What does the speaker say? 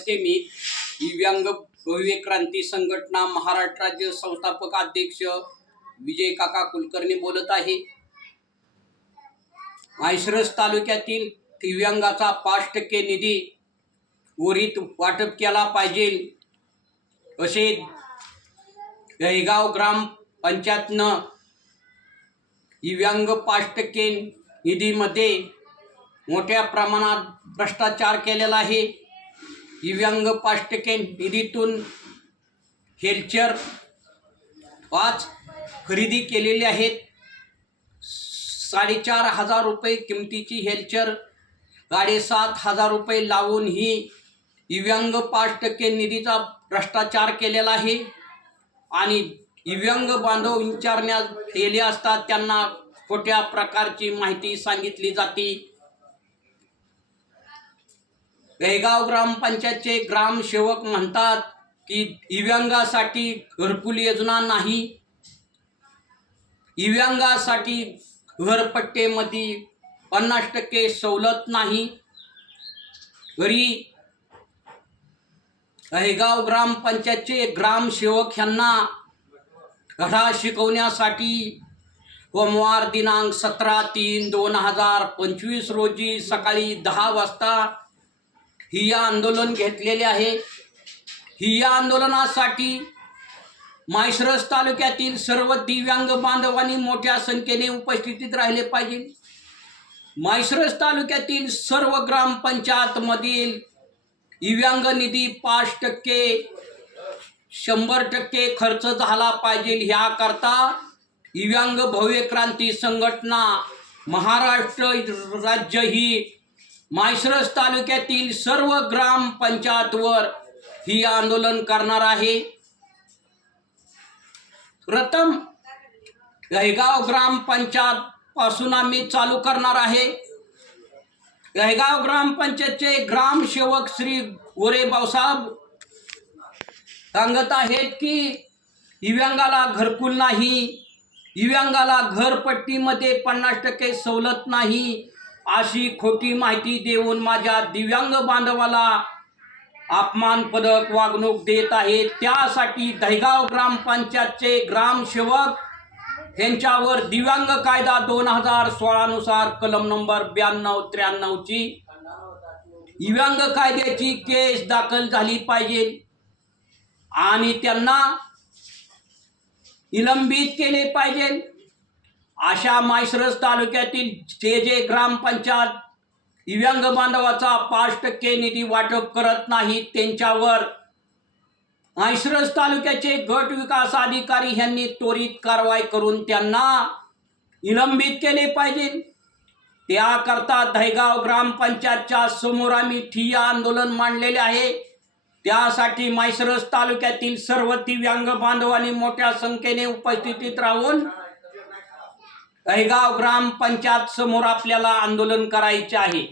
नमस्ते मी दिव्यांग भव्य क्रांती संघटना महाराष्ट्र राज्य संस्थापक अध्यक्ष विजय काका कुलकर्णी बोलत आहे. माळशिरस तालुक्यातील दिव्यांगाचा पाच टक्के निधी त्वरित वाटप केला पाहिजे असे दहेगाव ग्रामपंचायतनं दिव्यांग पाच टक्के निधीमध्ये मोठ्या प्रमाणात भ्रष्टाचार केलेला आहे. दिव्यांग पाच टक्के निधीतून हेल्चर पाच खरेदी केलेली आहेत. साडेचार हजार रुपये किमतीची हेल्चर साडेसात हजार रुपये लावून ही दिव्यांग पाच टक्के निधीचा भ्रष्टाचार केलेला आहे. आणि दिव्यांग बांधव विचारण्यात गेले असता त्यांना खोट्या प्रकारची माहिती सांगितली जाते. वेगाव ग्रामपंचायतचे ग्रामसेवक म्हणतात की दिव्यांगासाठी घरकुल योजना नाही. दिव्यांगासाठी घरपट्टेमध्ये पन्नास टक्के सवलत नाही. घरी अहेगाव ग्रामपंचायतचे ग्रामसेवक यांना घडा शिकवण्यासाठी सोमवार दिनांक सतरा तीन दोन हजार पंचवीस रोजी सकाळी दहा वाजता ही आंदोलन घेतलेले आहे. ही या आंदोलनासाठी माळशिरस तालुक्यातील सर्व दिव्यांग बांधवांनी मोठ्या संख्येने उपस्थितीत राहिले पाहिजे. माळशिरस तालुक्यातील सर्व ग्रामपंचायतमधील दिव्यांग निधी पाच टक्के शंभर टक्के खर्च झाला पाहिजे. ह्याकरता दिव्यांग भव्य क्रांती संघटना महाराष्ट्र राज्य ही माळशिरस तालुक्यातील सर्व ग्रामपंचायतवर ही आंदोलन करणार आहे. प्रथम दहेगाव ग्रामपंचायत पासून आम्ही चालू करणार आहे. दहेगाव ग्रामपंचायतचे ग्रामसेवक श्री गोरे भाऊसाहेब सांगत आहेत की दिव्यांगाला घरकुल नाही दिव्यांगाला घरपट्टीमध्ये पन्नास टक्के सवलत नाही अशी खोटी माहिती देऊन माझ्या दिव्यांग बांधवाला अपमानपदक वागणूक देत आहेत त्यासाठी दहगाव ग्रामपंचायतचे ग्रामसेवक यांच्यावर दिव्यांग कायदा दोन हजार सोळानुसार कलम नंबर ब्याण्णव त्र्याण्णवची दिव्यांग कायद्याची केस दाखल झाली पाहिजे. आणि त्यांना निलंबित केले पाहिजे. अशा माळशिरस तालुक्यातील जे जे ग्रामपंचायत दिव्यांग बांधवाचा पाच टक्के निधी वाटप करत नाहीत त्यांच्यावर माळशिरस तालुक्याचे गट विकास अधिकारी यांनी त्वरित कारवाई करून त्यांना निलंबित केले पाहिजे. त्याकरता दहगाव ग्रामपंचायतच्या समोर आम्ही ठिय्या आंदोलन मांडलेले आहे. त्यासाठी माळशिरस तालुक्यातील सर्व दिव्यांग बांधवांनी मोठ्या संख्येने उपस्थितीत राहून दहेगाव ग्रामपंचायत समोर आपल्याला आंदोलन करायचे आहे.